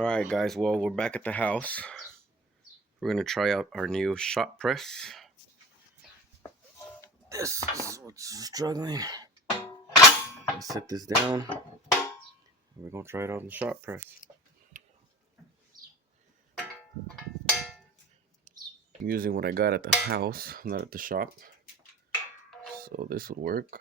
Alright guys, well we're back at the house. We're going to try out our new shop press. This is what's struggling. Let's set this down. We're going to try it out in the shop press. I'm using what I got at the house, not at the shop. So this would work.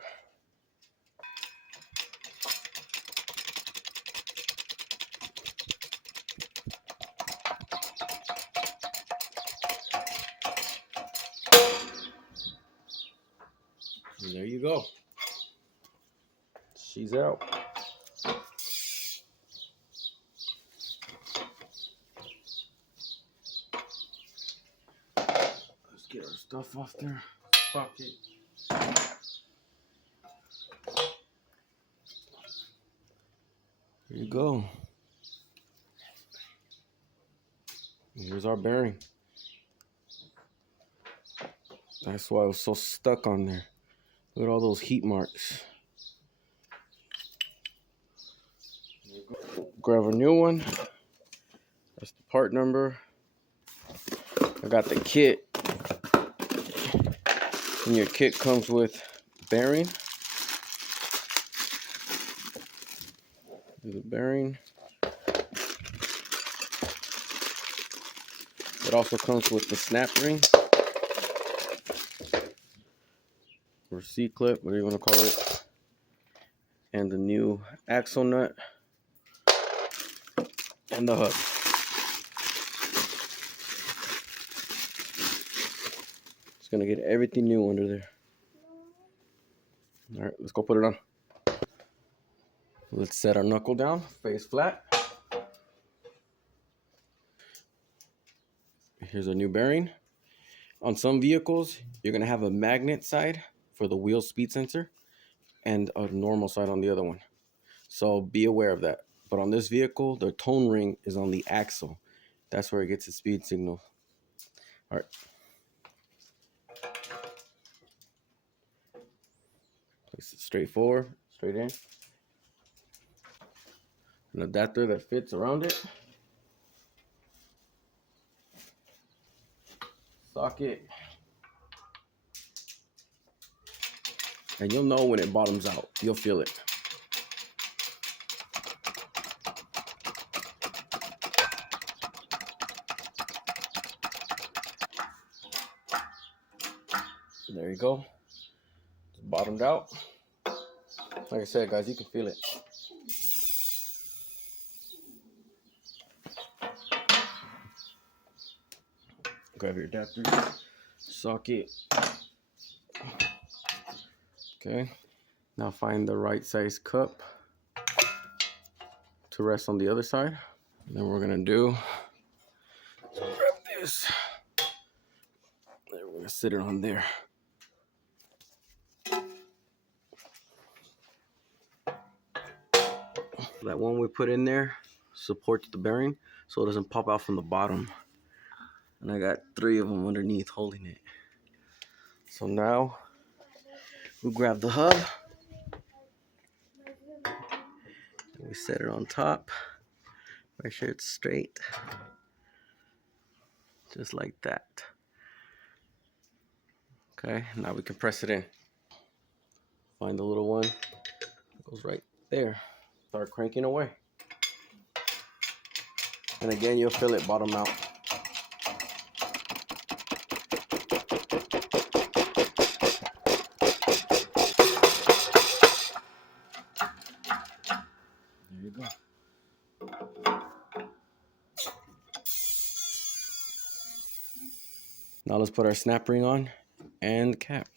And there you go. She's out. Let's get our stuff off there. Pocket. There you go. Here's our bearing. That's why I was so stuck on there. Look at all those heat marks. Grab a new one. That's the part number. I got the kit. And your kit comes with bearing. There's a bearing. It also comes with the snap ring. Or C-clip, whatever you want to call it. And the new axle nut. And the hub. It's gonna get everything new under there. All right, let's go put it on. Let's set our knuckle down, face flat. Here's a new bearing. On some vehicles, you're gonna have a magnet side for the wheel speed sensor and a normal side on the other one. So be aware of that. But on this vehicle, the tone ring is on the axle. That's where it gets its speed signal. All right. Place it straight forward, straight in. An adapter that fits around it. Socket. And you'll know when it bottoms out. You'll feel it. There you go. It's bottomed out. Like I said, guys, you can feel it. Grab your adapter, socket. Okay. Now find the right size cup to rest on the other side. And then we're gonna do, grab this. Then we're gonna sit it on there. That one we put in there supports the bearing so it doesn't pop out from the bottom. And I got 3 of them underneath holding it. So now we grab the hub. And we set it on top. Make sure it's straight. Just like that. Okay, now we can press it in. Find the little one. It goes right there. Start cranking away. And again, you'll feel it bottom out. There you go. Now let's put our snap ring on and the cap.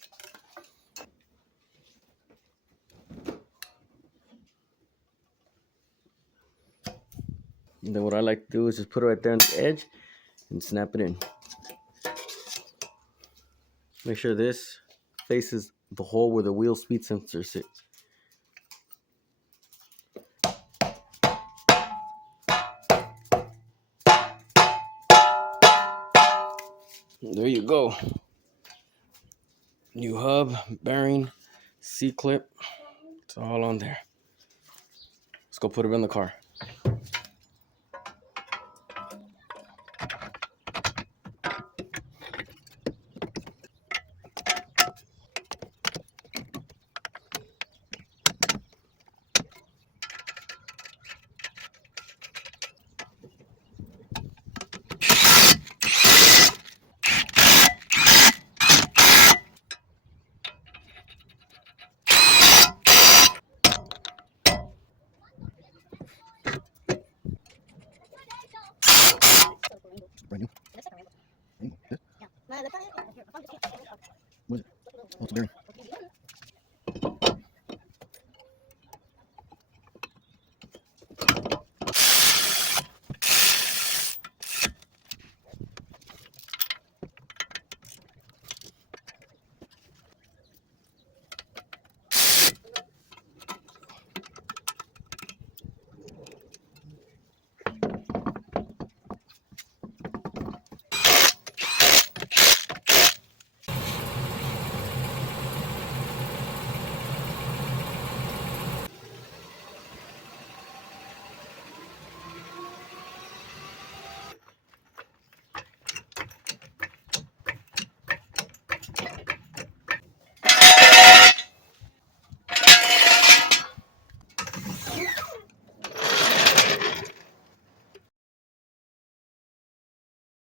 And then what I like to do is just put it right there on the edge and snap it in. Make sure this faces the hole where the wheel speed sensor sits. There you go. New hub, bearing, C-clip. It's all on there. Let's go put it in the car. brand new.